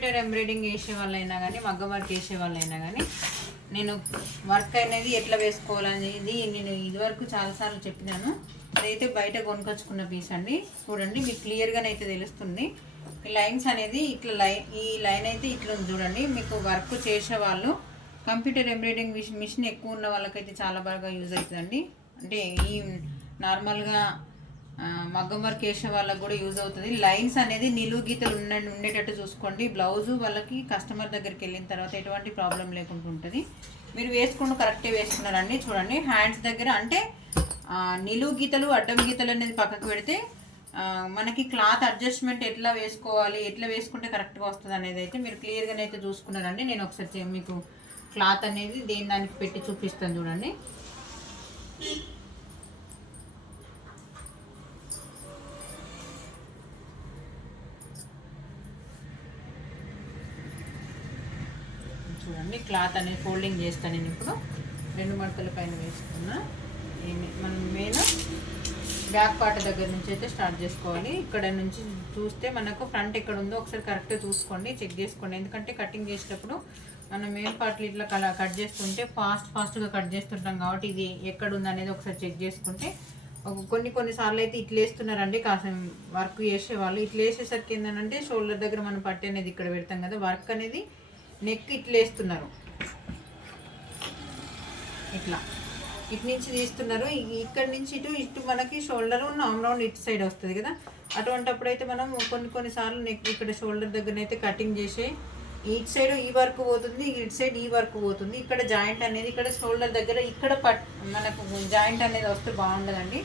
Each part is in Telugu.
కంప్యూటర్ ఎంబ్రాయిడింగ్ వేసే వాళ్ళైనా కానీ మగ్గ వర్క్ వేసే వాళ్ళైనా కానీ నేను వర్క్ అనేది ఎట్లా వేసుకోవాలనేది నేను ఇదివరకు చాలాసార్లు చెప్పినాను. అదైతే బయట కొనుకొచ్చుకున్న పీస్ అండి. చూడండి మీకు క్లియర్గానైతే తెలుస్తుంది. లైన్స్ అనేది ఇట్లా లైన్ ఈ లైన్ అయితే ఇట్లా ఉంది చూడండి. మీకు వర్క్ చేసే వాళ్ళు కంప్యూటర్ ఎంబ్రాయిడింగ్ మిషన్ మిషన్ ఎక్కువ ఉన్న వాళ్ళకైతే చాలా బాగా యూజ్ అవుతుందండి. అంటే ఈ నార్మల్గా మగ్గం వర్క్ వేసే వాళ్ళకి కూడా యూజ్ అవుతుంది. లైన్స్ అనేది నిలువు గీతలు ఉండ ఉండేటట్టు చూసుకోండి. బ్లౌజు వాళ్ళకి కస్టమర్ దగ్గరికి వెళ్ళిన తర్వాత ఎటువంటి ప్రాబ్లం లేకుండా ఉంటుంది. మీరు వేసుకుని కరెక్టే వేసుకున్నారండి చూడండి. హ్యాండ్స్ దగ్గర అంటే నిలువు గీతలు అడ్డం గీతలు అనేది పక్కకు పెడితే మనకి క్లాత్ అడ్జస్ట్మెంట్ ఎట్లా వేసుకోవాలి ఎట్లా వేసుకుంటే కరెక్ట్గా వస్తుంది అనేది అయితే మీరు క్లియర్గానే అయితే చూసుకున్నారండి. నేను ఒకసారి మీకు క్లాత్ అనేది దేని దానికి పెట్టి చూపిస్తాను చూడండి. చూడండి క్లాత్ అనేది ఫోల్డింగ్ చేస్తాను నేను ఇప్పుడు. రెండు మడతల పైన వేసుకున్నా. మనం మెయిన్ బ్యాక్ పార్ట్ దగ్గర నుంచి అయితే స్టార్ట్ చేసుకోవాలి. ఇక్కడ నుంచి చూస్తే మనకు ఫ్రంట్ ఎక్కడ ఉందో ఒకసారి కరెక్ట్గా చూసుకోండి చెక్ చేసుకోండి. ఎందుకంటే కటింగ్ చేసేటప్పుడు మనం మెయిన్ పార్ట్లు ఇట్లా కల కట్ చేస్తుంటే ఫాస్ట్ ఫాస్ట్గా కట్ చేస్తుంటాం కాబట్టి ఇది ఎక్కడ ఒకసారి చెక్ చేసుకుంటే. ఒక కొన్ని కొన్ని సార్లు అయితే ఇట్లా వేస్తున్నారండి. కాస్త వర్క్ చేసే వాళ్ళు ఇట్లా వేసేసరికి ఏంటంటే షోల్డర్ దగ్గర మనం పట్టి అనేది ఇక్కడ పెడతాం కదా. వర్క్ అనేది నెక్ ఇట్లా వేస్తున్నారు. ఇట్లా. ఇటు నుంచి తీస్తున్నారు. ఇక్కడ నుంచి ఇటు ఇటు మనకి షోల్డర్ ఆమ్ రౌండ్ ఇటు సైడ్ వస్తుంది కదా. అటువంటిప్పుడు అయితే మనం కొన్ని కొన్ని సార్లు నెక్ ఇక్కడ షోల్డర్ దగ్గర అయితే కటింగ్ చేసి ఇటు సైడ్ ఈ వర్క్ పోతుంది ఇటు సైడ్ ఈ వర్క్ పోతుంది. ఇక్కడ జాయింట్ అనేది ఇక్కడ షోల్డర్ దగ్గర ఇక్కడ పట్ మనకు జాయింట్ అనేది వస్తే బాగుండదండి.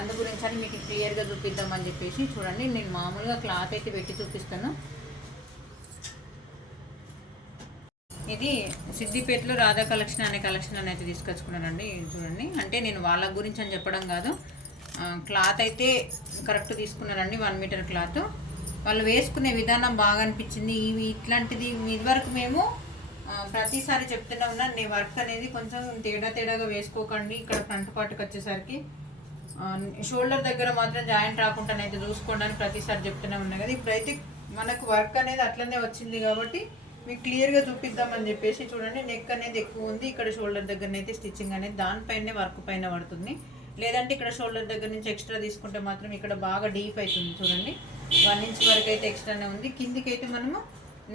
అందు గురించి అని మీకు క్లియర్గా చూపిద్దామని చెప్పేసి చూడండి. నేను మామూలుగా క్లాత్ అయితే పెట్టి చూపిస్తాను. ఇది సిద్దిపేటలో రాధా కలెక్షన్ అనే కలెక్షన్ అని అయితే తీసుకొచ్చుకున్నానండి చూడండి. అంటే నేను వాళ్ళ గురించి అని చెప్పడం కాదు. క్లాత్ అయితే కరెక్ట్ తీసుకున్నారండి వన్ మీటర్ క్లాత్. వాళ్ళు వేసుకునే విధానం బాగా అనిపించింది. ఇవి ఇట్లాంటిది ఇదివరకు మేము ప్రతిసారి చెప్తూనే ఉన్నా. నీ వర్క్ అనేది కొంచెం తేడా తేడాగా వేసుకోకండి. ఇక్కడ ఫ్రంట్ పార్ట్కి వచ్చేసరికి షోల్డర్ దగ్గర మాత్రం జాయింట్ రాకుండా అయితే చూసుకోండి అని ప్రతిసారి చెప్తూనే ఉన్నా కదా. ఇప్పుడైతే మనకు వర్క్ అనేది అట్లనే వచ్చింది కాబట్టి మీకు క్లియర్గా చూపిద్దామని చెప్పేసి చూడండి. నెక్ అనేది ఎక్కువ ఉంది. ఇక్కడ షోల్డర్ దగ్గర అయితే స్టిచ్చింగ్ అనేది దానిపైనే వర్క్ పైన పడుతుంది. లేదంటే ఇక్కడ షోల్డర్ దగ్గర నుంచి ఎక్స్ట్రా తీసుకుంటే మాత్రం ఇక్కడ బాగా డీప్ అవుతుంది చూడండి. వన్ ఇంచ్ వరకు అయితే ఎక్స్ట్రానే ఉంది. కిందికి అయితే మనము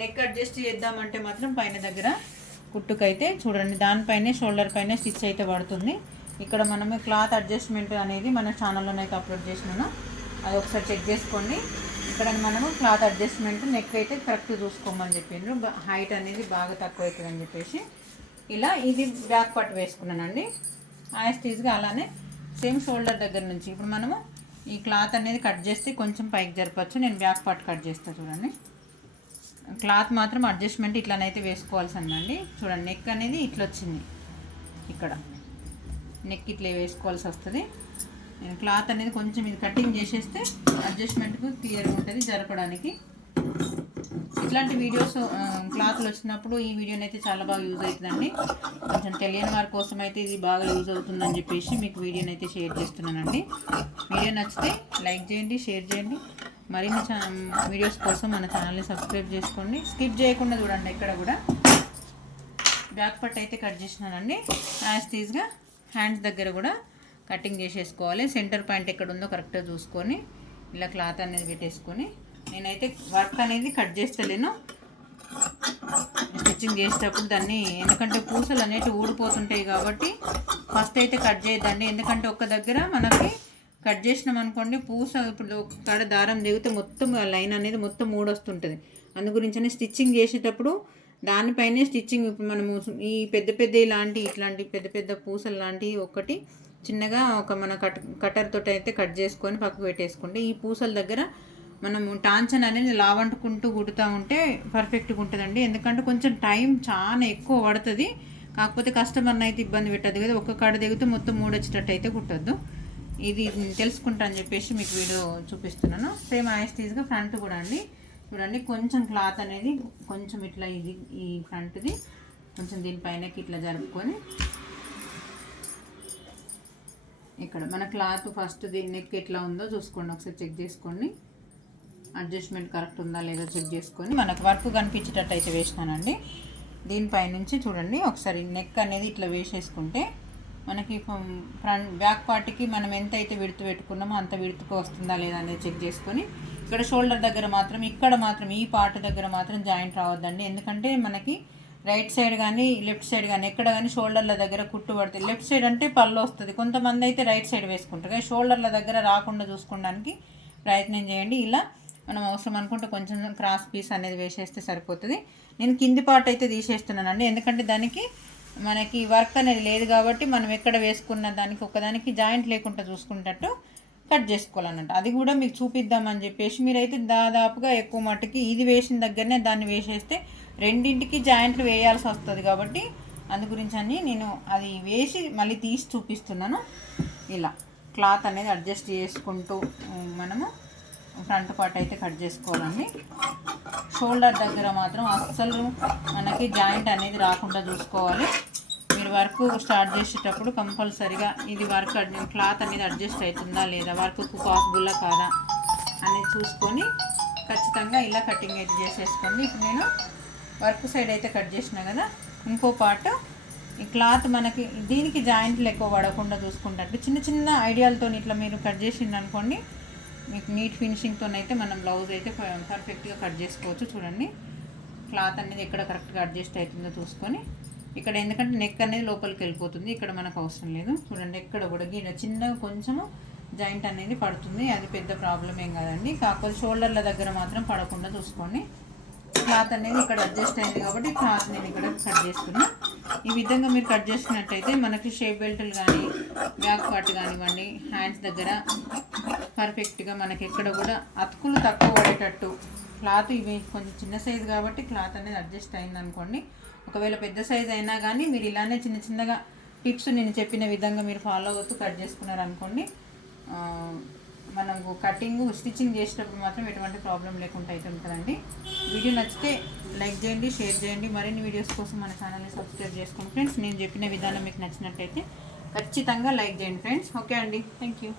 నెక్ అడ్జస్ట్ చేద్దామంటే మాత్రం పైన దగ్గర కుట్టుకైతే చూడండి. దానిపైనే షోల్డర్ పైన స్టిచ్ అయితే పడుతుంది. ఇక్కడ మనము క్లాత్ అడ్జస్ట్మెంట్ అనేది మన ఛానల్లోనైతే అప్లోడ్ చేసినాను. అది ఒకసారి చెక్ చేసుకోండి. ఇక్కడ మనము క్లాత్ అడ్జస్ట్మెంట్ నెక్ అయితే కరెక్ట్ చూసుకోమని చెప్పిండ్రు హైట్ అనేది బాగా తక్కువ అవుతుందని చెప్పేసి ఇలా ఇది బ్యాక్ పార్ట్ వేసుకున్నానండి. యాస్టీజ్గా అలానే సేమ్ షోల్డర్ దగ్గర నుంచి ఇప్పుడు మనము ఈ క్లాత్ అనేది కట్ చేస్తే కొంచెం పైకి జరపచ్చు. నేను బ్యాక్ పార్ట్ కట్ చేస్తాను చూడండి. క్లాత్ మాత్రం అడ్జస్ట్మెంట్ ఇట్లానైతే వేసుకోవాల్సిందండి. చూడండి నెక్ అనేది ఇట్లా వచ్చింది ఇక్కడ. నెక్ ఇట్లా వేసుకోవాల్సి వస్తుంది నేను క్లాత్ అనేది కొంచెం ఇది కటింగ్ చేసేస్తే అడ్జస్ట్మెంట్కు క్లియర్గా ఉంటుంది జరపడానికి. ఇట్లాంటి వీడియోస్ క్లాత్లు వచ్చినప్పుడు ఈ వీడియోని అయితే చాలా బాగా యూజ్ అవుతుందండి. కొంచెం తెలియని వారి కోసం అయితే ఇది బాగా యూజ్ అవుతుందని చెప్పేసి మీకు వీడియోని అయితే షేర్ చేస్తున్నానండి. వీడియో నచ్చితే లైక్ చేయండి షేర్ చేయండి. మరిన్ని వీడియోస్ కోసం మన ఛానల్ని సబ్స్క్రైబ్ చేసుకోండి. స్కిప్ చేయకుండా చూడండి ఎక్కడ కూడా. బ్యాక్ పట్ అయితే కట్ చేసినానండి. యాజ్ తీజ్గా హ్యాండ్స్ దగ్గర కూడా కటింగ్ చేసేసుకోవాలి. సెంటర్ పాయింట్ ఎక్కడ ఉందో కరెక్ట్గా చూసుకొని ఇలా క్లాత్ అనేది పెట్టేసుకొని నేనైతే వర్క్ అనేది కట్ చేస్తలేను. స్టిచ్చింగ్ చేసేటప్పుడు దాన్ని ఎందుకంటే పూసలు అనేవి ఊడిపోతుంటాయి కాబట్టి ఫస్ట్ అయితే కట్ చేయొద్దండి. ఎందుకంటే ఒక్క దగ్గర మనకి కట్ చేసినాం అనుకోండి పూస ఇప్పుడు ఒక కాడ దారం దిగితే మొత్తం లైన్ అనేది మొత్తం ఊడొస్తుంటుంది. అందు గురించి స్టిచ్చింగ్ చేసేటప్పుడు దానిపైనే స్టిచ్చింగ్ ఇప్పుడు మనము ఈ పెద్ద పెద్ద ఇలాంటి ఇట్లాంటి పెద్ద పెద్ద పూసలు లాంటివి ఒకటి చిన్నగా ఒక మన కట్ కటర్ తోటి అయితే కట్ చేసుకొని పక్కకు పెట్టేసుకుంటే ఈ పూసల దగ్గర మనం టాంచన్ అనేది లావంటుకుంటూ కుడుతూ ఉంటే పర్ఫెక్ట్గా ఉంటుందండి. ఎందుకంటే కొంచెం టైం చాలా ఎక్కువ పడుతుంది. కాకపోతే కస్టమర్ని అయితే ఇబ్బంది పెట్టదు కదా. ఒక్క కాడ దిగితే మొత్తం మూడు వచ్చేటట్టు అయితే కుట్టద్దు. ఇది తెలుసుకుంటా అని చెప్పేసి మీకు వీడియో చూపిస్తున్నాను. సేమ్ యాస్టీస్గా ఫ్రంట్ కూడా అండి. చూడండి కొంచెం క్లాత్ అనేది కొంచెం ఇట్లా ఇది ఈ ఫ్రంట్ది. కొంచెం దీనిపైనకి ఇట్లా జరుపుకొని ఇక్కడ మన క్లాత్ ఫస్ట్ దీని నెక్ ఎట్లా ఉందో చూసుకోండి. ఒకసారి చెక్ చేసుకోండి అడ్జస్ట్మెంట్ కరెక్ట్ ఉందా లేదా చెక్ చేసుకొని మనకు వర్క్ కనిపించేటట్టు అయితే వేసినానండి. దీనిపైనుంచి చూడండి. ఒకసారి నెక్ అనేది ఇట్లా వేసేసుకుంటే మనకి ఫ్రంట్ బ్యాక్ పార్ట్కి మనం ఎంత అయితే విడుతు పెట్టుకున్నామో అంత విడుతుకు వస్తుందా లేదా అనేది చెక్ చేసుకొని ఇక్కడ షోల్డర్ దగ్గర మాత్రం ఇక్కడ మాత్రం ఈ పార్ట్ దగ్గర మాత్రం జాయింట్ రావద్దండి. ఎందుకంటే మనకి రైట్ సైడ్ కానీ లెఫ్ట్ సైడ్ కానీ ఎక్కడ కానీ షోల్డర్ల దగ్గర కుట్టు పడుతుంది లెఫ్ట్ సైడ్ అంటే పళ్ళు వస్తుంది. కొంతమంది అయితే రైట్ సైడ్ వేసుకుంటారు. కానీ షోల్డర్ల దగ్గర రాకుండా చూసుకోవడానికి ప్రయత్నం చేయండి. ఇలా మనం అవసరం అనుకుంటే కొంచెం క్రాస్ పీస్ అనేది వేసేస్తే సరిపోతుంది. నేను కింది పార్ట్ అయితే తీసేస్తున్నానండి. ఎందుకంటే దానికి మనకి వర్క్ అనేది లేదు కాబట్టి మనం ఎక్కడ వేసుకున్న దానికి ఒకదానికి జాయింట్ లేకుండా చూసుకునేటట్టు కట్ చేసుకోవాలన్నట్టు అది కూడా మీకు చూపిద్దామని చెప్పేసి మీరైతే దాదాపుగా ఎక్కువ మట్టుకి ఇది వేసిన దగ్గరనే దాన్ని వేసేస్తే రెండింటికి జాయింట్లు వేయాల్సి వస్తుంది కాబట్టి అందు గురించి అని నేను అది వేసి మళ్ళీ తీసి చూపిస్తున్నాను. ఇలా క్లాత్ అనేది అడ్జస్ట్ చేసుకుంటూ మనము ఫ్రంట్ పార్ట్ అయితే కట్ చేసుకోవాలండి. షోల్డర్ దగ్గర మాత్రం అస్సలు మనకి జాయింట్ అనేది రాకుండా చూసుకోవాలి. మీరు వర్క్ స్టార్ట్ చేసేటప్పుడు కంపల్సరిగా ఇది వర్క్ క్లాత్ అనేది అడ్జస్ట్ అవుతుందా లేదా వర్క్కు పాసిబుల్లా కాదా అనేది చూసుకొని ఖచ్చితంగా ఇలా కటింగ్ అయితే చేసేసుకోండి. ఇప్పుడు నేను వర్క్ సైడ్ అయితే కట్ చేసినా కదా ఇంకో పార్ట్ ఈ క్లాత్ మనకి దీనికి జాయింట్లు ఎక్కువ పడకుండా చూసుకుంటే చిన్న చిన్న ఐడియాలతో ఇట్లా మీరు కట్ చేసింది అనుకోండి మీకు నీట్ ఫినిషింగ్తో అయితే మనం బ్లౌజ్ అయితే పర్ఫెక్ట్గా కట్ చేసుకోవచ్చు చూడండి. క్లాత్ అనేది ఎక్కడ కరెక్ట్గా అడ్జస్ట్ అవుతుందో చూసుకొని ఇక్కడ ఎందుకంటే నెక్ అనేది లోపలికి వెళ్ళిపోతుంది ఇక్కడ మనకు అవసరం లేదు. చూడండి ఎక్కడ కూడా గీడ చిన్న కొంచెము జాయింట్ అనేది పడుతుంది అది పెద్ద ప్రాబ్లం ఏం కాదండి. కాకపోతే షోల్డర్ల దగ్గర మాత్రం పడకుండా చూసుకోండి. క్లాత్ అనేది ఇక్కడ అడ్జస్ట్ అయింది కాబట్టి క్లాత్ నేను ఇక్కడ కట్ చేస్తున్నా ఈ విధంగా మీరు కట్ చేసుకున్నట్టయితే మనకి షేప్ బెల్ట్లు కానీ బ్యాక్ పార్ట్ కానివ్వండి హ్యాండ్స్ దగ్గర పర్ఫెక్ట్గా మనకి ఎక్కడ కూడా అతుకులు తక్కువ పడేటట్టు క్లాత్ ఇవి కొంచెం చిన్న సైజు కాబట్టి క్లాత్ అనేది అడ్జస్ట్ అయింది అనుకోండి. ఒకవేళ పెద్ద సైజ్ అయినా కానీ మీరు ఇలానే చిన్న చిన్నగా టిప్స్ నేను చెప్పిన విధంగా మీరు ఫాలో అవుతూ కట్ చేసుకున్నారు అనుకోండి మనకు కటింగ్ స్టిచ్చింగ్ చేసేటప్పుడు మాత్రం ఎటువంటి ప్రాబ్లం లేకుండా అయితే ఉంటుందండి. వీడియో నచ్చితే లైక్ చేయండి షేర్ చేయండి. మరిన్ని వీడియోస్ కోసం మన ఛానల్ని సబ్స్క్రైబ్ చేసుకోండి. ఫ్రెండ్స్ నేను చెప్పిన విధానం మీకు నచ్చినట్టయితే ఖచ్చితంగా లైక్ చేయండి ఫ్రెండ్స్ ఓకే అండి. Thank you